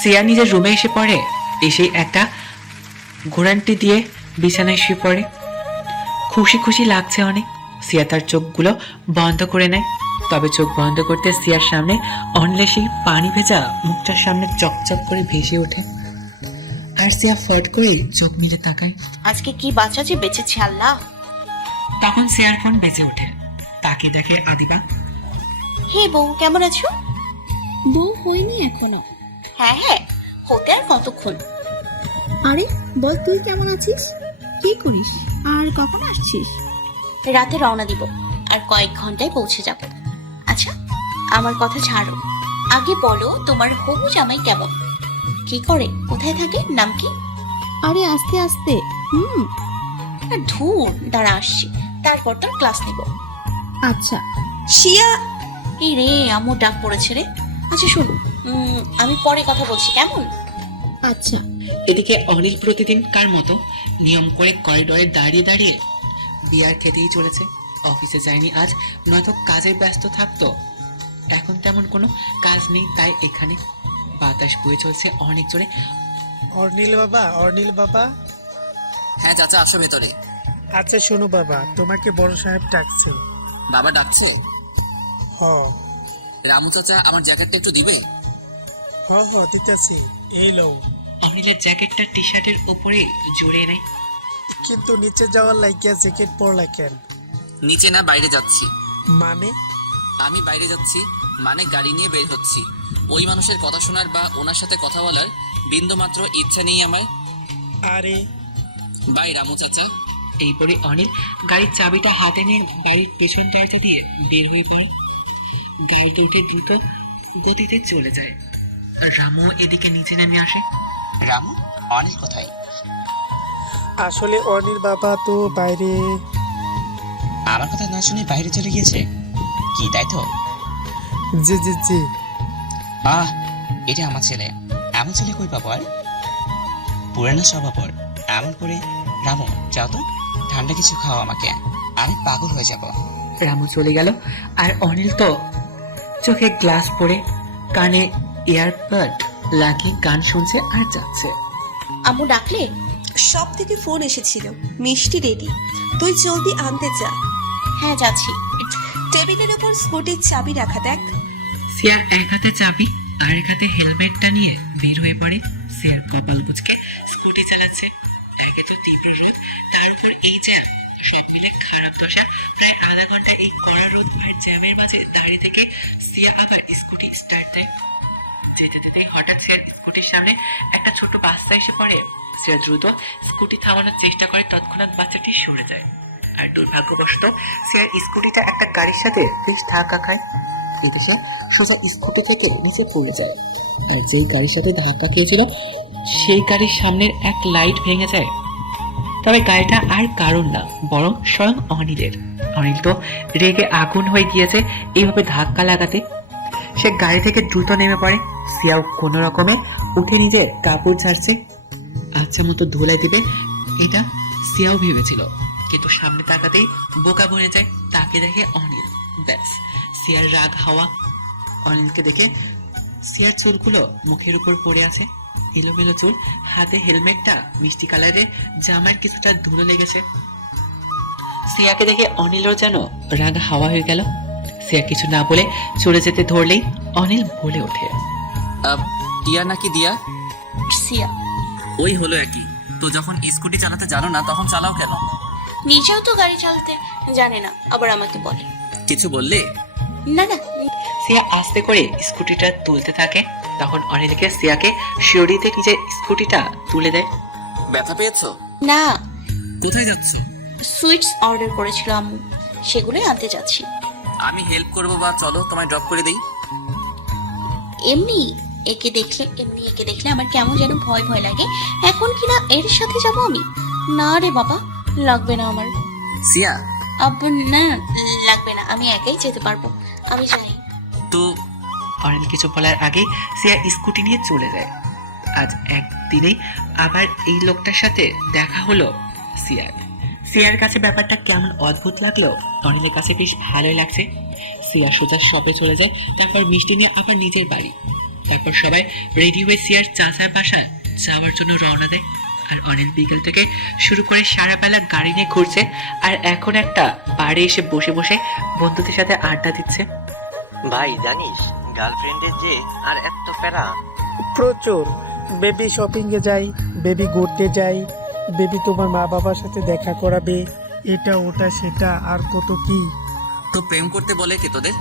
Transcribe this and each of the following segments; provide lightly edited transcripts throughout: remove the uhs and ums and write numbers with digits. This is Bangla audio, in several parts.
সিয়া নিজের রুমে এসে পড়ে, এসেই একটা ঘোরান্টি দিয়ে বিছানায় শুয়ে পড়ে। খুশি খুশি লাগছে অনেক। সিয়া তার চোখগুলো বন্ধ করে নেয়, তবে চোখ বন্ধ করতে সিয়ার সামনে অনিলের সেই পানি ভেজা মুখটার সামনে চকচক করে ভেসে ওঠে। আর সিয়া ফট করে চোখ মিলে তাকায়। আজকে কি বাচ্চা যে বেঁচেছে আল্লাহ। তখন সিয়ার ফোন বেজে ওঠে, তাকে দেখে আদিবা। হে বউ, কেমন আছো? বউ হয়নি এখনো। হ্যাঁ হ্যাঁ, হতে আর কতক্ষণ। আরে বল, তুই কেমন আছিস? কি করিস আর কখন আসছিস? রাতে রওনা দিব, আর কয়েক ঘন্টায় পৌঁছে যাব। আচ্ছা, আমার কথা ছাড়ো, আগে বলো তোমার হবু জামাই কেমন, কি করে, কোথায় থাকে, নাম কি? আরে আস্তে আস্তে। আর ধুর, দাঁড়া আসছি, তারপর তোর ক্লাস নিব। আচ্ছা। শিয়া, এই রে আম্মু ডাক পড়েছে রে। আচ্ছা শোন, আমি পরে কথা বলছি, কেমন? আচ্ছা। এদিকে অনিল প্রতিদিন কার মতো নিয়ম করে করিডোরে দাঁড়িয়ে দাঁড়িয়ে বিয়ার খেতেই চলেছে। অফিসে যায়নি আজ, নয়তো কাজে ব্যস্ত থাকতো। এখন তেমন কোনো কাজ নেই, তাই এখানে বাতাস বয়ে চলছে অনেক জোরে। অর্নিল বাবা, অর্নিল বাবা। হ্যাঁ চাচা, আসো ভেতরে। আচ্ছা শোনো বাবা, তোমাকে বড় সাহেব ডাকছে। বাবা ডাকছে? হ রামু চাচা, আমার জ্যাকেটটা একটু দিবে? হ হ দিতেছি, এই লও। অনিলের জ্যাকেটটা টি শার্টের উপরে জড়িয়ে নেয়। কিন্তু নিচে যাওয়ার লাগিয়া জ্যাকেট পরলা কেন? নিচে না, বাইরে যাচ্ছি। মানে? আমি বাইরে যাচ্ছি মানে গাড়ি নিয়ে বের হচ্ছি। ওই মানুষের কথা শোনার বা ওনার সাথে কথা বলার বিন্দুমাত্র ইচ্ছা নেই আমার। আরে বাই রামু চাচা। এই বলে অনিল গাড়ির চাবিটা হাতে নিয়ে বাড়ির পেছন দরজা দিয়ে বের হয়ে পড়ে। গাড়িতে উঠে দ্রুত গতিতে চলে যায়। আর রামু এদিকে নিচে নেমে আসে। রামু, অনিল কোথায়? আসলে অর্নিল বাবা তো বাইরে। আমার কথা না শুনে বাইরে চলে গিয়েছে কি, তাই তো? জি জি জি। আহ, এটা আমার ছেলে। এমন ছেলে কই পাবো আর? পুরানো স্বভাবর এমন করে। রামু যাও তো, ঠান্ডা কিছু খাও আমাকে, আমি পাগল হয়ে যাব। রামু চলে গেল, আর অনিল তো চোখে গ্লাস পরে কানে এয়ারবাড লাগিয়ে গান শুনছে আর যাচ্ছে। আম্মু ডাকলে? সব থেকে ফোন এসেছিল, মিষ্টি রেডি, তুই জলদি আনতে যা। হ্যাঁ যাচ্ছি। টেবিলের উপর স্কুটির চাবি রাখা, দেখ। সিয়ার এক হাতে চাবি আর এক হাতে হেলমেটটা নিয়ে বের হয়ে পড়ে। সিয়ার কপাল কুঁচকে স্কুটি চালাচ্ছে। একে তো তীব্র রোদ, তার উপর এই জ্যাম, সব মিলে খারাপ দশা। প্রায় আধা ঘন্টা এই কড়া রোদ আর জ্যামের মাঝে দাঁড়িয়ে থেকে সিয়া আবার স্কুটি স্টার্ট দেয়। যেতে যেতেই হঠাৎ সিয়ার স্কুটির সামনে একটা ছোট বাচ্চা এসে পড়ে। সিয়া দ্রুত স্কুটি থামানোর চেষ্টা করে, তৎক্ষণাৎ বাচ্চাটি সরে যায়। আর দুর্ভাগ্যবশত সিয়ার স্কুটিটা একটা গাড়ির সাথে বেশ ধাক্কা খায়। এতে সে সোজা স্কুটি থেকে নিচে পড়ে যায়। আর যেই গাড়ির সাথে ধাক্কা খেয়েছিল সেই গাড়ির সামনের এক লাইট ভেঙে যায়। তবে গাড়িটা আর কারণ না, বরং স্বয়ং অনিলের। অনিল তো রেগে আগুন হয়ে গিয়েছে এইভাবে ধাক্কা লাগাতে। সে গাড়ি থেকে দ্রুত নেমে পড়ে। সিয়াও কোনো রকমে উঠে নিজের কাপড় ঝাড়ছে, আচ্ছা মতো ধুলাই দিবে এটা সিয়াও ভেবেছিল। কিন্তু সামনে তাকাতেই বোকা বনে যায়। তাকে দেখে অনিল। ব্যাস, সিয়ার রাগ হাওয়া। অনিলকে দেখে সিয়ার চুলগুলো মুখের উপর পড়ে আছে, এলোমেলো চুল, হাতে হেলমেটটা মিষ্টি কালারের, জামার কিছুটা ধুলো লেগেছে। সিয়াকে দেখে অনিলও যেন রাগ হাওয়া হয়ে গেল। সিয়া কিছু না বলে চলে যেতে ধরলেই অনিল বলে ওঠে, টিয়া নাকি দিয়া? সিয়া। ওই হলো একই তো। যখন স্কুটি চালাতে জানো না তখন চালাও কেন? নিজেও তো গাড়ি চালাতে জানে না, আবার আমাকে বলে। কিছু বললে? না না। সিয়া আস্তে করে স্কুটিটা তুলতে থাকে। তখন অনিলকে সিয়াকে শিওরিতে নিজের স্কুটিটা তুলে দেয়। ব্যথা পেয়েছো? না, কোথায় যাচ্ছ? সুইটস অর্ডার করেছিল আম্মু, সেগুলোই আনতে যাচ্ছি। আমি হেল্প করবো বা চলো তোমায় ড্রপ করে দিই। এমনি একে দেখলে আমার কেমন যেন ভয় ভয় লাগে। এখন কিনা এর সাথে যাব আমি? না রে বাবা, লাগবে না আমার। সিয়া, আব্বু না, লাগবে না, আমি একাই যেতে পারবো, আমি যাই। তো অনিল কিছু বলার আগেই সিয়া স্কুটি নিয়ে চলে যায়। আজ একদিনেই আবার এই লোকটার সাথে দেখা হলো সিয়ার। সিয়ার কাছে ব্যাপারটা কেমন অদ্ভুত লাগলো, অনিলের কাছে বেশ ভালোই লাগছে। সিয়া সোজা শপে চলে যায়, তারপর মিষ্টি নিয়ে আবার নিজের বাড়ি। তারপর সবাই রেডি হয়ে সিয়ার চাচার বাসায় যাওয়ার জন্য রওনা দেয়। আর অনিল বিকেল থেকে শুরু করে সারা বেলা গাড়ি নিয়ে ঘুরছে, আর এখন একটা বাড়ি এসে বসে বসে বন্ধুদের সাথে আড্ডা দিচ্ছে। ভাই জানিস গার্লফ্রেন্ডের যে আর এত প্যারা। প্রচুর। বেবি শপিং এ যাই, বেবি ঘুরতে যাই, বেবি তোমার মা বাবার সাথে দেখা করাবে, এটা ওটা সেটা আর কত কি। তো প্রেম করতে বলে কে তোদের?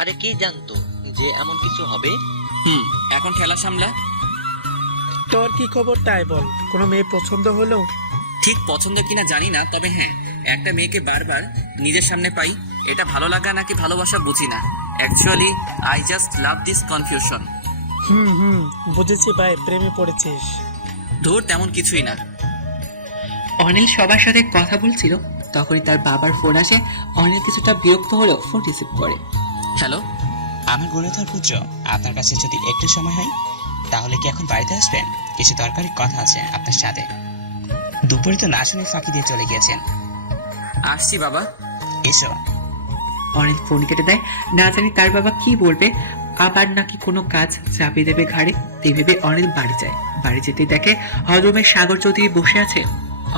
আরে কি জানতো যে এমন কিছু হবে। এখন ঠেলা সামলা। তোর কি খবর তাই বল, কোনো মেয়ে পছন্দ হলো? ঠিক পছন্দ কিনা জানি না, তবে হ্যাঁ, একটা মেয়েকে বারবার নিজের সামনে পাই, এটা ভালো লাগা নাকি ভালোবাসা বুঝি না। Actually I just love this confusion. বুঝেছি ভাই, প্রেমে পড়েছিস। ধুর, তেমন কিছুই না। অনিল সবার সাথে কথা বলছিল, তখনই তার বাবার ফোন আসে। অনিল কিছুটা বিরক্ত হলেও ফোন রিসিভ করে। হ্যালো, আমার গুণধর পুত্র, আপনার কাছে যদি একটু সময় হয় তাহলে কি এখন বাড়িতে আসবেন? কিছু দরকারি কথা আছে আপনার সাথে। দুপুরে তো না শুনে ফাঁকি দিয়ে চলে গিয়েছেন। আসছি বাবা। এসো। অনিল ফোন কেটে দেয়। না জানি তার বাবা কি বলবে, আবার নাকি কোনো কাজ চাপিয়ে দেবে ঘাড়ে। এই ভেবে অনিল বাড়ি যায়। বাড়ি যেতেই দেখে হলরুমে সাগর চৌধুরী বসে আছে।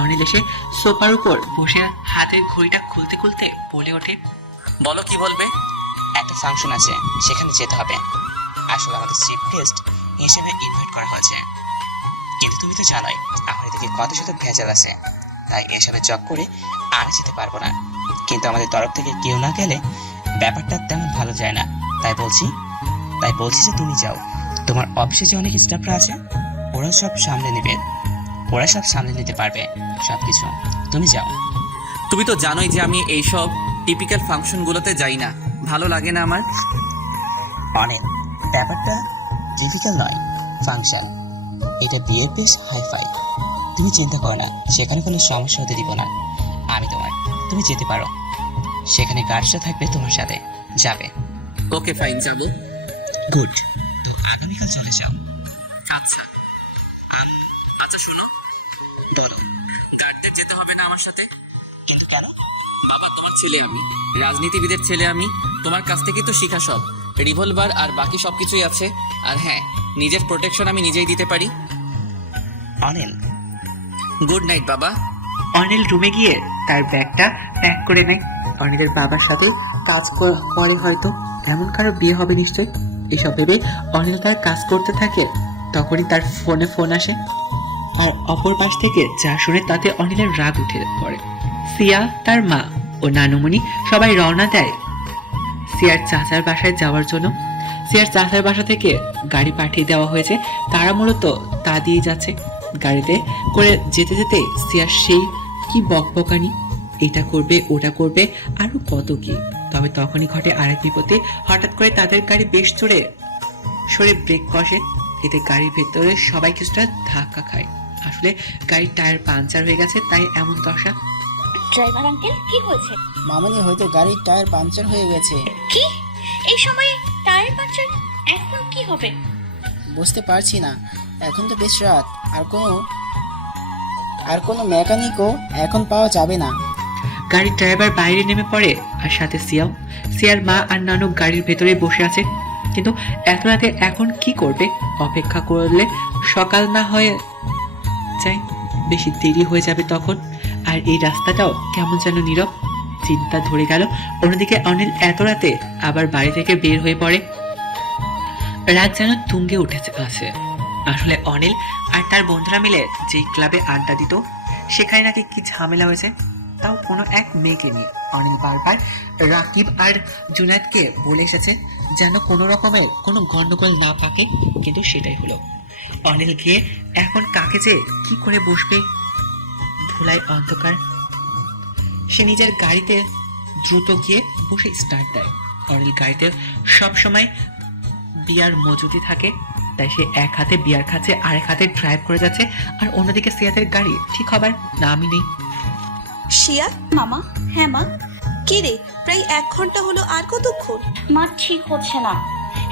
অনিল এসে সোফার উপর বসে হাতের ঘড়িটা খুলতে খুলতে বলে ওঠে, বলো কি বলবে? একটা ফাংশন আছে, সেখানে যেতে হবে। আসলে আমাদের চিফ গেস্ট হিসেবে ইনভাইট করা হয়েছে, কিন্তু তুমি তো জানোই আমার এদিকে কত শত ভেজাল আছে, তাই এসবে জব করে আর যেতে পারবো না। কিন্তু আমাদের তরফ থেকে কেউ না গেলে ব্যাপারটা তেমন ভালো যায় না, তাই বলছি যে তুমি যাও। তোমার অফিসে যে অনেক স্টাফরা আছে ওরা সব সামলে নিতে পারবে সবকিছু। তুমি যাও। তুমি তো জানোই যে আমি এইসব টিপিক্যাল ফাংশনগুলোতে যাই না, ভালো লাগে না আমার। অনেক ব্যাপারটা টিপিক্যাল নয়, ফাংশন। এটা বিয়ের বেশ হাইফাই। তুমি চিন্তা করো না, সেখানে কোনো সমস্যা হতে দিব না আমি তোমার। তুমি যেতে পারো, সেখানে গার্ডসরা থাকবে তোমার সাথে। যাবে? ওকে ফাইন, যাবো। গুড, তো আগামীকাল চলে যাও। আচ্ছা আচ্ছা, শোনো, বলো। গার্ডদের যেতে হবে না আমার সাথে? কিন্তু কেন? বাবা, তোমার ছেলে আমি, রাজনীতিবিদের ছেলে আমি, তোমার কাছ থেকে তো শিখা সব। রিভলভার আর বাকি সবকিছুই আছে। আর হ্যাঁ, নিজের প্রোটেকশন আমি নিজেই দিতে পারি। অনিল, গুড নাইট বাবা। অনিল রুমে গিয়ে তার ব্যাগটা প্যাক করে নেয়। অনিলের বাবার সাথে কাজ করে হয়তো, এমন কারো বিয়ে হবে নিশ্চয়। এসব ভেবে অনিল তার কাজ করতে থাকে। তখনই তার ফোনে ফোন আসে, আর অপর পাশ থেকে যা শুনে তাতে অনিলের রাগ উঠে পড়ে। সিয়া, তার মা ও নানুমণি সবাই রওনা দেয় সিয়ার চাচার বাসায় যাওয়ার জন্য। সিয়ার চাচার বাসা থেকে গাড়ি পাঠিয়ে দেওয়া হয়েছে, তারা মূলত তা দিয়ে যাচ্ছে। গাড়িতে করে যেতে যেতে সিয়ার সেই কি বকবকানি, এটা করবে ওটা করবে আরো কত কি। তবে তখনই ঘটে আরেক বিপত্তি। হঠাৎ করে তাদের গাড়ি বেশ জোরে সরে ব্রেক কষে, এতে গাড়ির ভেতরে সবাই কিছুটা ধাক্কা খায়। আসলে গাড়ির টায়ার পাঞ্চার হয়ে গেছে, তাই এমন দশা। ড্রাইভার আঙ্কেল, কি হয়েছে? মামনি, হয়তো গাড়ির টায়ার পাঞ্চার হয়ে গেছে। কি এই সময়ে টায়ার পাঞ্চার? এখন কি হবে? বুঝতে পারছি না, এখন তো বেশ রাত, আর কোনো মেকানিকও এখন পাওয়া যাবে না। গাড়ির ড্রাইভার বাইরে নেমে পড়ে, আর সাথে সিয়াও। সিয়ার মা আর নানু গাড়ির ভেতরে বসে আছে, কিন্তু এত রাতে এখন কি করবে? অপেক্ষা করলে সকাল না হয়ে যায়, বেশি দেরি হয়ে যাবে তখন। আর এই রাস্তাটাও কেমন যেন নীরব। চিন্তা ধরে গেল। অন্যদিকে অনিল এত রাতে আবার বাড়ি থেকে বের হয়ে পড়ে। রাত যেন তুঙ্গে উঠেছে আছে। আসলে অনিল আর তার বন্ধুরা মিলে যেই ক্লাবে আড্ডা দিত, সেখানে নাকি কি ঝামেলা হয়েছে, তাও কোনো এক মেয়েকে নিয়ে। অনিল বারবার রাকিব আর জুনায়েদকে বলে এসেছে যেন কোনো রকমের কোনো গন্ডগোল না থাকে, কিন্তু সেটাই হলো। অনিল গিয়ে এখন কাকে যে কি করে বসবে? ধুলায় অন্ধকার। সে নিজের গাড়িতে দ্রুত গিয়ে বসে স্টার্ট দেয়। অনিল গাড়িতে সবসময় বিয়ার মজুদি থাকে, তাই সে এক হাতে বিয়ার খাচ্ছে, আরেক হাতে ড্রাইভ করে যাচ্ছে। আর অন্যদিকে সিয়াদের গাড়ি ঠিক হবার নামই নেই। শিয়া, মামা। হ্যাঁ মা। কি রে, প্রায় 1 ঘন্টা হলো, আর কতক্ষণ? মা, ঠিক হচ্ছে না,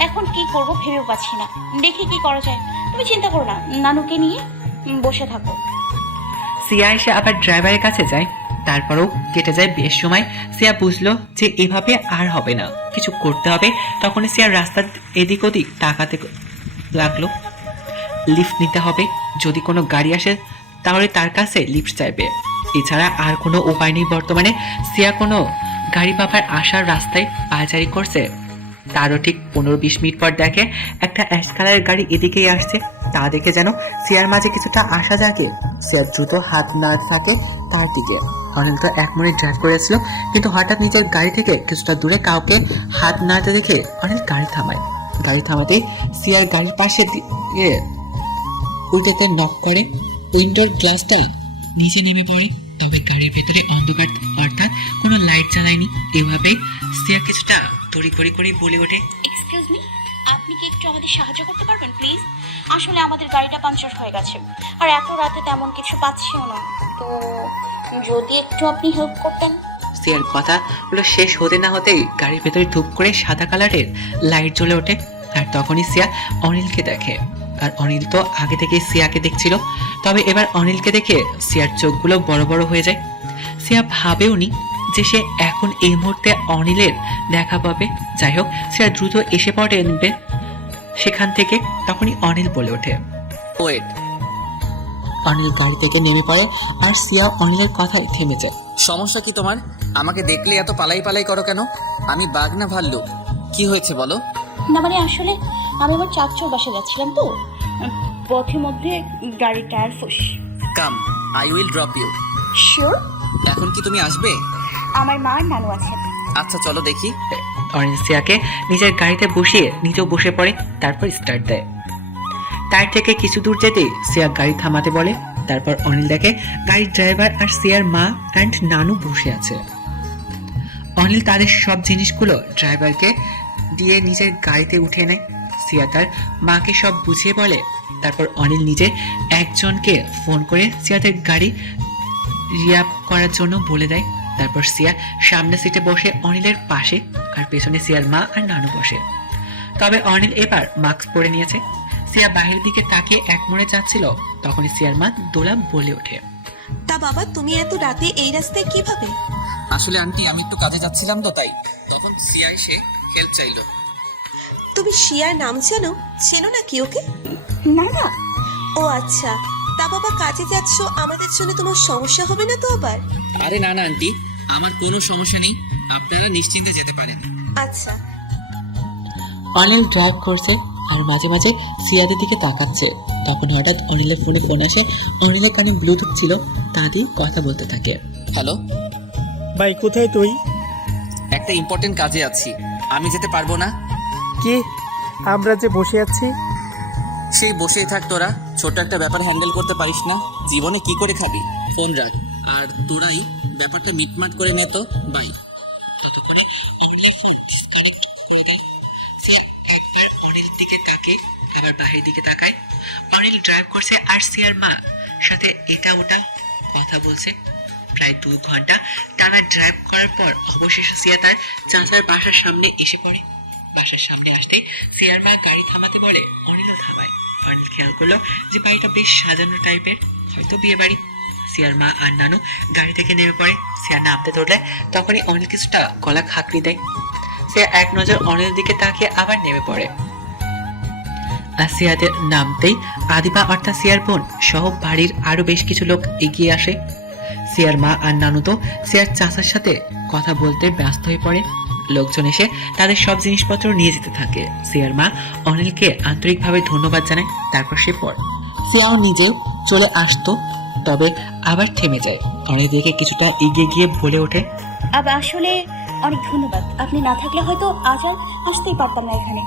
এখন কি করব ভেবেও পাচ্ছি না। দেখি কি করা যায়, তুমি চিন্তা করো না, নানুকে নিয়ে বসে থাকো। সিয়া এসে আবার ড্রাইভারের কাছে যায়। তারপরেও কেটে যায় বেশ সময়। সিয়া বুঝলো যে এভাবে আর হবে না, কিছু করতে হবে। তখনই সিয়া রাস্তার এদিক ওদিক তাকাতে লাগলো। লিফট নিতে হবে, যদি কোনো গাড়ি আসে তাহলে তার কাছে লিফট চাইবে, এছাড়া আর কোনো উপায় নেই বর্তমানে। সিয়া কোনো গাড়ি পাবার আসার রাস্তায় পায়চারি করছে। তারও ঠিক 15-20 মিনিট পর দেখে একটা অ্যাশ কালারের গাড়ি এদিকেই আসছে। তা দেখে যেন সিয়ার মাঝে কিছুটা আশা জাগে। সিয়ার দ্রুত হাত নাড়তে থাকে তার দিকে। অনিল তো 1 মিনিট ড্রাইভ করেছিল, কিন্তু হঠাৎ নিজের গাড়ি থেকে কিছুটা দূরে কাউকে হাত নাড়তে দেখে অনিল গাড়ি থামায়। গাড়ি থামাতেই সিয়ার গাড়ির পাশে দিয়ে উল্টেতে নক করে, উইন্ডোর গ্লাসটা নিচে নেমে পড়ে। তবে গাড়ির ভেতরে অন্ধকার, অর্থাৎ কোনো লাইট জ্বালায়নি। এভাবেই সিয়া কিছুটা তড়িঘড়ি করে বলে ওঠে, এক্সকিউজ মি, আপনি কি একটু আমাদের সাহায্য করতে পারবেন প্লিজ? আসলে আমাদের গাড়িটা পাংচার হয়ে গেছে, আর এত রাতে তেমন কিছু পাচ্ছিও না, তো যদি একটু আপনি হেল্প করতেন। সিয়ার কথা হলো শেষ হতে না হতেই গাড়ির ভেতরে ধূপ করে সাদা কালারের লাইট জ্বলে ওঠে। আর তখনই সিয়া অনিলকে দেখে। আর অনিল তো আগে থেকে সিয়াকে দেখছিল, তবে এবার অনিলকে দেখে সিয়ার চোখগুলো বড় বড় হয়ে যায়। সিয়া ভাবেওনি যে সে এখন এই মুহূর্তে অনিলের দেখা পাবে। যাই হোক, সিয়া দ্রুত এসে পড়ে নেবে সেখান থেকে। তখনই অনিল বলে ওঠে, ওয়েট, অনিল গাড়ি থেকে নেমে পড়ে আর সিয়া অনিলের কথায় থেমে যায়। সমস্যা কি তোমার? আমাকে দেখলে এত পালাই পালাই করো কেন? আমি বাঘ না ভাল্লুক? কি হয়েছে বলো? না মানে আসলে আমি আমার চাচুর বাসা যাচ্ছিলাম, তো পথের মধ্যে গাড়ির টায়ার ফুস। Come, I will drop you. Sure? এখন কি তুমি আসবে? আমার মা আর নানু আছে। আচ্ছা চলো দেখি। অনিল সিয়াকে নিজের গাড়িতে বসিয়ে নিজেও বসে পড়ে, তারপর স্টার্ট দেয়। তার থেকে কিছু দূর যেতেই সিয়া গাড়ি থামাতে বলে। তারপর অনিল দেখে গাড়ির ড্রাইভার আর সিয়ার মা অ্যান্ড নানু বসে আছে। অনিল তাদের সব জিনিসগুলো ড্রাইভারকে দিয়ে নিজের গাড়িতে উঠিয়ে নেয়। সিয়া তার মাকে সব বুঝিয়ে বলে। তারপর অনিল নিজে একজনকে ফোন করে সিয়াদের গাড়ি রিয়াপ করার জন্য বলে দেয়। তারপর সিয়া সামনে সিটে বসে অনিলের পাশে, আর পেছনে সিয়ার মা আর নানু বসে। তবে অনিল এবার মাস্ক পরে নিয়েছে। সিয়া বাহির দিকে তাকিয়ে এক মনে যাচ্ছিল। তখনই সিয়ার মা দোলা বলে ওঠে, তা বাবা, তুমি এত রাতে এই রাস্তায় কিভাবে? আসলে আন্টি আমি একটু কাজে যাচ্ছিলাম তো, তাই তখন সিয়া এসে হেল্প চাইলো। তুমি শিয়ার নাম জানো? চেনো নাকি ওকে? না না। ও আচ্ছা, তা বাবা কাজে যাচ্ছ, আমাদের জন্য তোমার সমস্যা হবে না তো আবার? আরে না না আন্টি, আমার কোনো সমস্যা নেই, আপনারা নিশ্চিন্তে যেতে পারেন। আচ্ছা। অনিল ড্রাইভ করছে আর মাঝে মাঝে সিয়াদের দিকে তাকাচ্ছে। তখন হঠাৎ অনিলের ফোনে ফোন আসে। অনিলের কানে ব্লুটুথ ছিল, তা দিয়ে কথা বলতে থাকে। হ্যালো ভাই কোথায় তুই? একটা ইম্পর্টেন্ট কাজে আছি, আমি যেতে পারবো না। কি? আমরা যে বসে আছি? সেই বসেই থাক তোরা, ছোট একটা ব্যাপার হ্যান্ডেল করতে পারিস না? জীবনে কি করে খাবি? ফোন রাখ, আর তোরাই ব্যাপারটা মিটমাট করে নে তো। বাই। ততক্ষণে অনিলের ফোন ডিসকানেক্ট করে দেয়। সিয়া একবার অনিলের দিকে তাকে আবার বাহির দিকে তাকায়। অনিল ড্রাইভ করছে আর সিয়ার মা সাথে এটা ওটা কথা বলছে। প্রায় 2 ঘন্টা টানা ড্রাইভ করার পর অবশেষে সিয়া তার চাচার বাসার সামনে এসে পড়ে। বাসার সামনে আসতে সিয়ার মা গাড়ি থামাতে বলে, অনিলও থামায়। অনিল খেয়াল করলো যে বাড়িটা বেশ সাজানো টাইপের, হয়তো বিয়ে বাড়ি। সিয়ার মা আর নানু গাড়ি থেকে নেমে পড়ে। সিয়া নামতে ধরলে তখনই অনিল কিছুটা গলা খাকড়ি দেয়। সিয়া এক নজর অনিলের দিকে তাকিয়ে আবার নেমে পড়ে। আর সিয়াদের নামতেই আদিবা অর্থাৎ সিয়ার বোন সহ বাড়ির আরো বেশ কিছু লোক এগিয়ে আসে। সিয়ার মা আর নানু তো সিয়ার চাচার সাথে কথা বলতে ব্যস্ত হয়ে পড়ে। লোকজন এসে তাদের সব জিনিসপত্র নিয়ে যেতে থাকে। সিয়ার মা অনিলকে আন্তরিকভাবে ধন্যবাদ জানায়। তারপর সে পর সিয়াও নিজেও চলে আসতো, তবে আবার থেমে যায়। অনিল দিকে কিছুটা এগিয়ে গিয়ে বলে ওঠে, আসলে অনেক ধন্যবাদ, আপনি না থাকলে হয়তো আজ আর আসতেই পারতাম না এখানে।